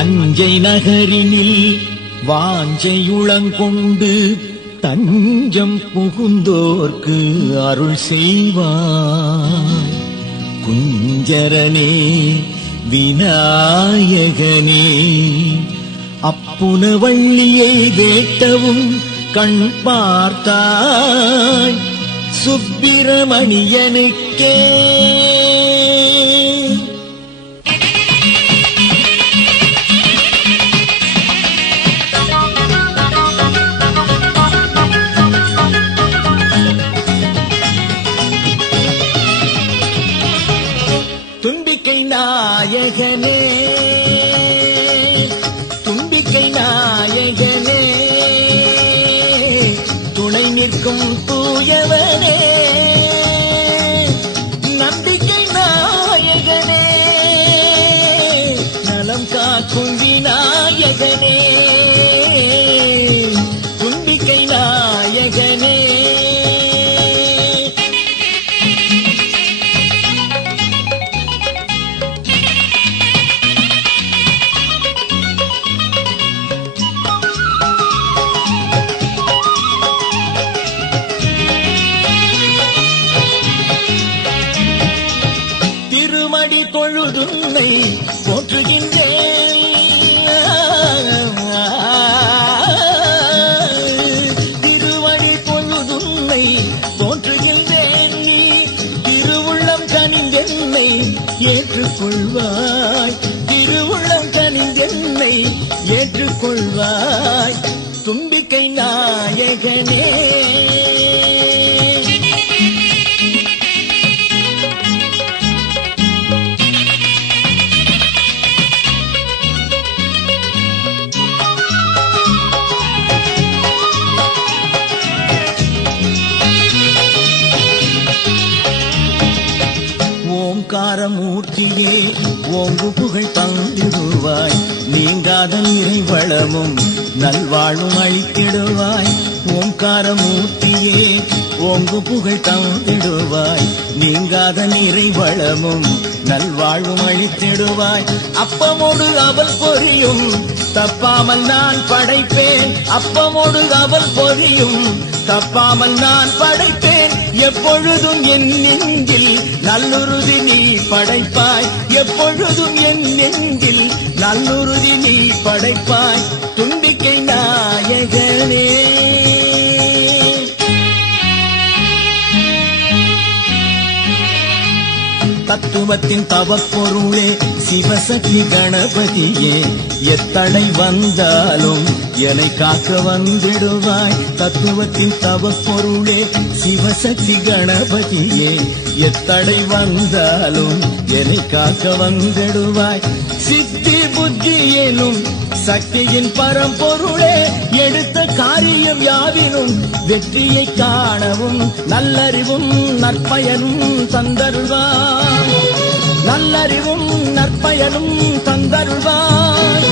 அஞ்சை நகரினில் வாஞ்சையுளங்கொண்டு தஞ்சம் புகுந்தோர்க்கு அருள் செய்வாய். குஞ்சரனே விநாயகனே அப்புனவள்ளியை வேட்டவும் கண் பார்த்தாய். சுப்பிரமணியனுக்கே தும்பிக்கை நாயகனே தும்பிக்கை நாயகனே துணை நிற்கும் தூயவனே நம்பிக்கை நாயகனே நலம் காக்கும் விநாயகனே தும்பிக்கை நாயகனே திருமடி தொழுதுன்னை போற்றுகின்றேன். திருவடி தொழுதுன்னை போற்றுகின்றேன். நீ திருவுள்ளம் கனிந்தென்னை ஏற்றுக்கொள்வாய். திருவுள்ளம் கனிந்தென்னை ஏற்றுக்கொள்வாய். தும்பிக்கை நாயகனே ஓங்காரமூர்த்தியே ஓங்கு புகழ் தந்திடுவாய். நீங்காத நிறைவளமும் நல்வாழ்வும் அளித்திடுவாய். ஓங்காரமூர்த்தியே ஓங்கு புகழ் தந்திடுவாய். நீங்காத நிறைவளமும் நல்வாழ்வும் அளித்திடுவாய். அப்பமோடு அவள் பொரியும் தப்பாமல் நான் படைப்பேன். அப்பமோடு அவள் பொரியும் தப்பாமல் நான் படைப்பேன். எப்பொழுதும் என் நெஞ்சில் நல்லுறுதி நீ படைப்பாய். எப்பொழுதும் என் நெஞ்சில் நல்லுறுதி நீ படைப்பாய். தும்பிக்கை நாயகனே தத்துவத்தின் தவப்பொருளே சிவசக்தி கணபதியே எத்தடை வந்தாலும் என்னை காக்க வந்திடுவாய். தத்துவத்தின் தவப்பொருளே சிவசக்தி கணபதியே எத்தடை வந்தாலும் என்னை காக்க வந்திடுவாய். சித்தி புத்தி எனும் சக்தியின் பரம்பொருளே எடுத்த காரியம் யாவினும் வெற்றியை காணவும் நல்லறிவும் நற்பயனும் தந்தருள்வாய். நல்லறிவும் நற்பயனும் தந்தருள்வாய்.